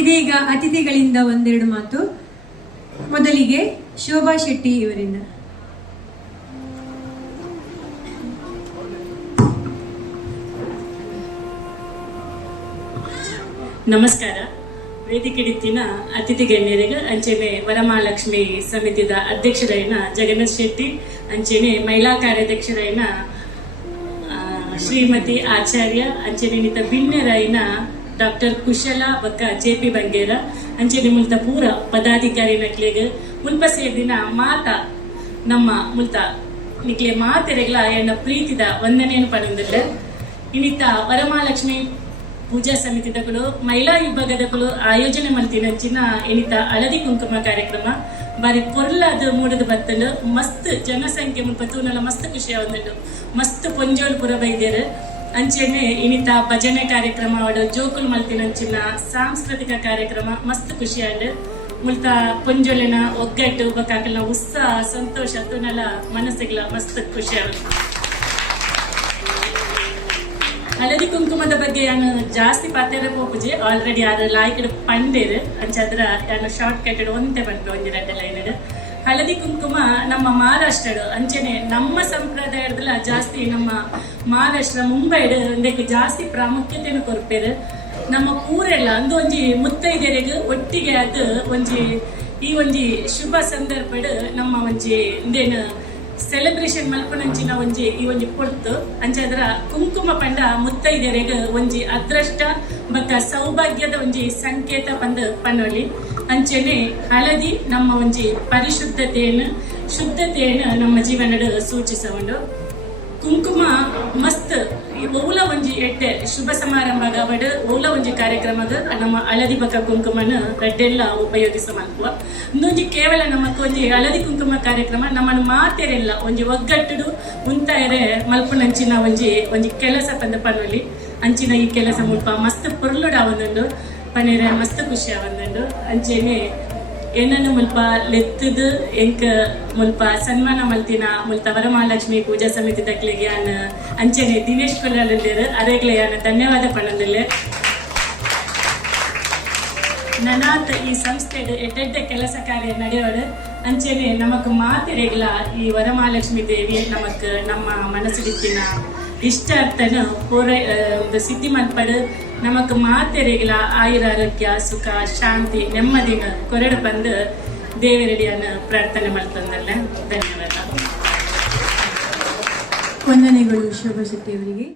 ಇದೀಗ ಅತಿಥಿಗಳಿಂದ ಒಂದೆರಡು ಮಾತು. ಮೊದಲಿಗೆ ಶೋಭಾ ಶೆಟ್ಟಿ ಇವರಿಂದ. ನಮಸ್ಕಾರ. ವೇದಿಕೆಡಿತ್ತಿನ ಅತಿಥಿ ಗಣ್ಯರಿಗೆ ಅಂಚೆನೆ ವರಮಹಾಲಕ್ಷ್ಮಿ ಸಮಿತಿದ ಅಧ್ಯಕ್ಷರೈನ ಜಗನ್ನಾಥ್ ಶೆಟ್ಟಿ, ಅಂಚೆನೆ ಮಹಿಳಾ ಕಾರ್ಯಾಧ್ಯಕ್ಷರೈನ ಶ್ರೀಮತಿ ಆಚಾರ್ಯ, ಅಂಚೆನೆ ನಿತ ಭಿನ್ನರೈನ ಡಾಕ್ಟರ್ ಕುಶಲ ಬಕ್ಕ ಜೆಪಿ ಬಂಗೇರ, ಅಂಚೆನೆ ಮುಲ್ತ ಪೂರ ಪದಾಧಿಕಾರಿ ನಕ್ಲೆಗ್ ಮುಲ್ಪ ಸೇರಿನ ಮಾತ ನಮ್ಮ ಮುಲ್ತ ನಿಕ್ಲೆ ಮಾತೆರೆಗ್ಲ ಎನ್ನ ಪ್ರೀತಿದ ವಂದನೆಯನ್ನು ಪಡೆದಿಲ್ಲ. ಇನ್ನಿತ ವರಮಹಾಲಕ್ಷ್ಮಿ ಪೂಜಾ ಸಮಿತಿದಗಳು ಮಹಿಳಾ ವಿಭಾಗದಗಳು ಆಯೋಜನೆ ಮಲ್ತಿನಂಚಿನ ಎನಿತ ಹಳದಿ ಕುಂಕುಮ ಕಾರ್ಯಕ್ರಮ ಬಾರಿ ಪೊರ್ಲಾದ ಮೂಡದ ಬತ್ತಲು ಮಸ್ತ್ ಜನಸಂಖ್ಯೆ ಮುಲ್ಪತ್ತೂನಲ್ಲ ಮಸ್ತ್ ಖುಷಿ ಆವಂದಳು. ಮಸ್ತ್ ಪೊಂಜೋಳು ಪುರ ಬೈದ್ಯರು ಅಂಚೆನೆ ಇನಿತ ಭಜನೆ ಕಾರ್ಯಕ್ರಮ ಅವಡು ಜೋಕುಲು ಮಲ್ತಿನಂಚಿನ ಸಾಂಸ್ಕೃತಿಕ ಕಾರ್ಯಕ್ರಮ ಮಸ್ತ್ ಖುಷಿ ಆಂಡ್ ಮುಲ್ತ ಪೊಂಜೋಳಿನ ಒಗ್ಗಟ್ಟು ಬಕಾಕಲ್ನ ಉತ್ಸಾಹ ಸಂತೋಷ ತೂನಲ್ಲ ಮನಸ್ಸಿಗ್ಲ ಮಸ್ತ್ ಖುಷಿ ಆಗುತ್ತೆ. ಹಳದಿ ಕುಂಕುಮದ ಬಗ್ಗೆ ನಾನು ಜಾಸ್ತಿ ಪಾತ್ರ ಹೋಗುಜಿ ಆಲ್ರೆಡಿ ಯಾರು ಲಾಯ್ಕಡ್ ಪಂಡೇರು ಅಂಚಾದ್ರ ನಾನು ಶಾರ್ಟ್ ಕಟ್ ಒಂದೇ ಬಂದು ಒಂದು ಎರಡು ಲೈನ್. ಹಳದಿ ಕುಂಕುಮ ನಮ್ಮ ಮಹಾರಾಷ್ಟ್ರ ಅಂಚೆನೆ ನಮ್ಮ ಸಂಪ್ರದಾಯದಲ್ಲ ಜಾಸ್ತಿ ನಮ್ಮ ಮಹಾರಾಷ್ಟ್ರ ಮುಂಬೈಡ್ ಒಂದಕ್ಕೆ ಜಾಸ್ತಿ ಪ್ರಾಮುಖ್ಯತೆಯನ್ನು ಕೊರ್ಪೇರು. ನಮ್ಮ ಊರೆಲ್ಲ ಅಂದು ಒಂಜಿ ಮುತ್ತೈದೆರೆಗೆ ಒಟ್ಟಿಗೆ ಅದು ಒಂಜಿ ಈ ಒಂಜಿ ಶುಭ ಸಂದರ್ಭಡ್ ನಮ್ಮ ಒಂಜಿ ಇಂದೇನು ಸೆಲೆಬ್ರೇಷನ್ ಮಲ್ಪನಂಚಿನ ಒಂಜಿ ಈ ಒಂಜಿ ಕೊಡ್ತು ಅಂಚಾದ್ರ ಕುಂಕುಮ ಪಂಡ ಮುತ್ತೈದೆರೆಗೆ ಒಂಜಿ ಅದೃಷ್ಟ ಬಕ್ಕ ಸೌಭಾಗ್ಯದ ಒಂಜಿ ಸಂಕೇತ ಬಂದು ಪನ್ನೊಳ್ಳಿ. ಅಂಚೆನೆ ಹಳದಿ ನಮ್ಮ ಒಂಜಿ ಪರಿಶುದ್ಧತೆಯನ್ನು ಶುದ್ಧತೆಯನ್ನು ನಮ್ಮ ಜೀವನದ ಸೂಚಿಸಕೊಂಡು ಕುಂಕುಮ ಮಸ್ತ್ ಓಲ ಒಂಜಿ ಎಡ್ಡೆ ಶುಭ ಸಮಾರಂಭ ಅವಡು ಓಲ ಒಂಜಿ ಕಾರ್ಯಕ್ರಮದ ನಮ್ಮ ಹಳದಿ ಬಕ್ಕ ಕುಂಕುಮನ ರೆಡ್ಡೆಲ್ಲ ಉಪಯೋಗಿಸ ಮಲ್ಪುವ ಇನ್ನೊಂಜಿ ಕೇವಲ ನಮಕ್ ಒಂಜಿ ಹಳದಿ ಕುಂಕುಮ ಕಾರ್ಯಕ್ರಮ ನಮ್ಮನ್ನು ಮಾತೆರೆಲ್ಲ ಒಂಜಿ ಒಗ್ಗಟ್ಟು ಮುಂತಾಯರೆ ಮಲ್ಪುನಂಚಿನ ಒಂಜಿ ಕೆಲಸ ಪಂದ ಪನ್ನೊಲಿ ಅಂಚಿನ ಈ ಕೆಲಸ ಮುಲ್ಪ ಮಸ್ತ್ ಪೊರ್ಲುಡ ಆವಂದುಂಡು ಪನೇರೆ ಮಸ್ತ್ ಖುಷಿ ಆವಂದುಂಡು. ಅಂಚೆನೆ ಏನನ್ನು ಮುಲ್ಪ ಲೆತ್ತದು ಎಂಕ ಮುಲ್ಪ ಸನ್ಮಾನ ಮಲ್ತಿನ ಮುಲ್ತ ವರಮಹಾಲಕ್ಷ್ಮಿ ಪೂಜಾ ಸಮಿತಿ ತಕ್ಲಿಗೆ ಯಾನು ಅಂಚೆನೆ ದಿನೇಶ್ ಕೊಲ್ಲಾಳಂದೇರು ಅರೆಗ್ಲೆ ಯಾನು ಧನ್ಯವಾದ ಪಣಂದಿಲ್ಲೆ. ನನಾತ್ ಈ ಸಂಸ್ಥೆಡ್ ಎಡ್ಡೆಡ್ಡೆ ಕೆಲಸ ಕಾರ್ಯ ನಡೆಯೋಡು ಅಂಚೆನೆ ನಮಕ್ ಮಾತೆರೆಗ್ಲ ಈ ವರಮಹಾಲಕ್ಷ್ಮಿ ದೇವಿ ನಮಕ್ ನಮ್ಮ ಮನಸ್ಸಿಡಿತ್ತಿನ ಇಷ್ಟಾರ್ಥನ ಒಂದು ಸಿದ್ಧಿ ಮಲ್ಪಡು ನಮಕ್ ಮಾತೆರೆಗ್ಲ ಆಯುರಾರೋಗ್ಯ ಸುಖ ಶಾಂತಿ ನೆಮ್ಮದಿನ ಕೊರಡು ಬಂದು ದೇವರಡಿಯನ್ನು ಪ್ರಾರ್ಥನೆ ಮಾಡ್ತಂದಲ್ಲ. ಧನ್ಯವಾದ. ವಂದನೆಗಳು ಶೋಭಾ ಶೆಟ್ಟಿ ಅವರಿಗೆ.